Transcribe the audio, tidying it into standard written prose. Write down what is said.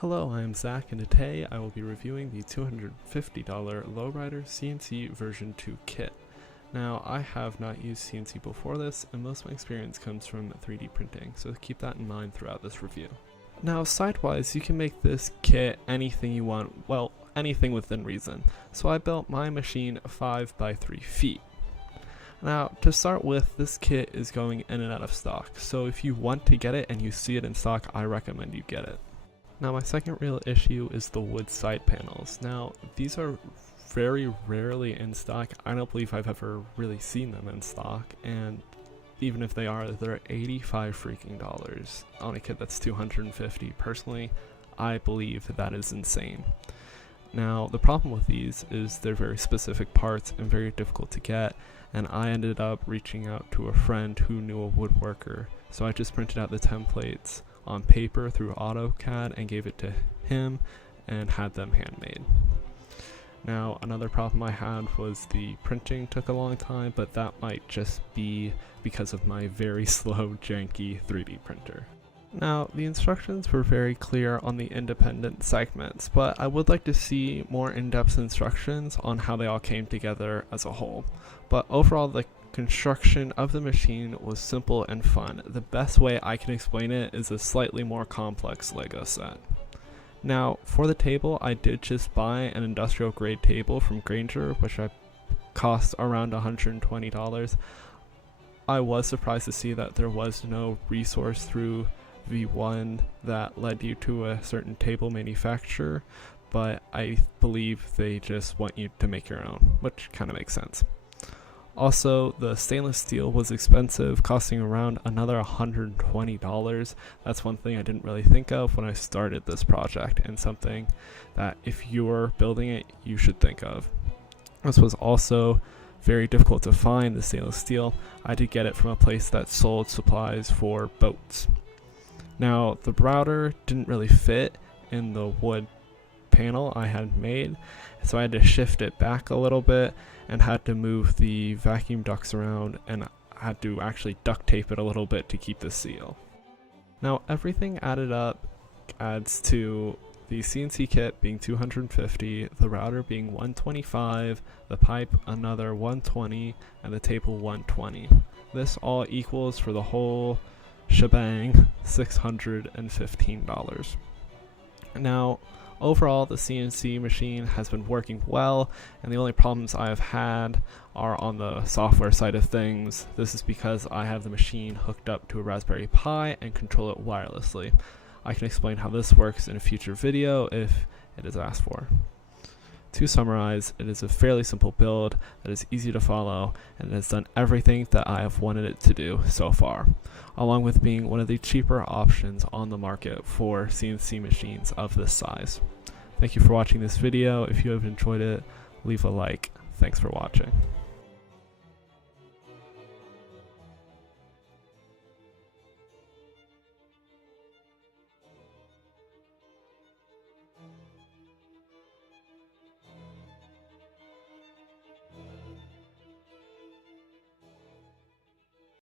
Hello, I am Zach, and today I will be reviewing the $250 LowRider CNC version 2 kit. Now, I have not used CNC before this, and most of my experience comes from 3D printing, so keep that in mind throughout this review. Now, sidewise, you can make this kit anything you want, well, anything within reason. So I built my machine 5 by 3 feet. Now, to start with, this kit is going in and out of stock, so if you want to get it and you see it in stock, I recommend you get it. Now, my second real issue is the wood side panels. Now, these are very rarely in stock. I don't believe I've ever really seen them in stock, and even if they are, they're $85 freaking dollars on a kit that's $250. Personally, I believe that is insane. Now, the problem with these is they're very specific parts and very difficult to get, and I ended up reaching out to a friend who knew a woodworker, so I just printed out the templates on paper through AutoCAD and gave it to him and had them handmade. Now, another problem I had was the printing took a long time, but that might just be because of my very slow, janky 3D printer. Now, the instructions were very clear on the independent segments, but I would like to see more in-depth instructions on how they all came together as a whole. But overall, the construction of the machine was simple and fun. The best way I can explain it is a slightly more complex Lego set. Now, for the table, I did just buy an industrial grade table from Grainger, which cost around $120. I was surprised to see that there was no resource through V1 that led you to a certain table manufacturer, but I believe they just want you to make your own, which kind of makes sense. Also, the stainless steel was expensive, costing around another $120. That's one thing I didn't really think of when I started this project, and something that if you're building it, you should think of. This was also very difficult to find, the stainless steel. I did get it from a place that sold supplies for boats. Now, the router didn't really fit in the wood panel I had made, so I had to shift it back a little bit and had to move the vacuum ducts around, and I had to actually duct tape it a little bit to keep the seal. Now, everything added up adds to the CNC kit being $250, the router being $125, the pipe another $120, and the table $120. This all equals, for the whole shebang, $615. Now, overall, the CNC machine has been working well, and the only problems I have had are on the software side of things. This is because I have the machine hooked up to a Raspberry Pi and control it wirelessly. I can explain how this works in a future video if it is asked for. To summarize, it is a fairly simple build that is easy to follow, and it has done everything that I have wanted it to do so far, along with being one of the cheaper options on the market for CNC machines of this size. Thank you for watching this video. If you have enjoyed it, leave a like. Thanks for watching.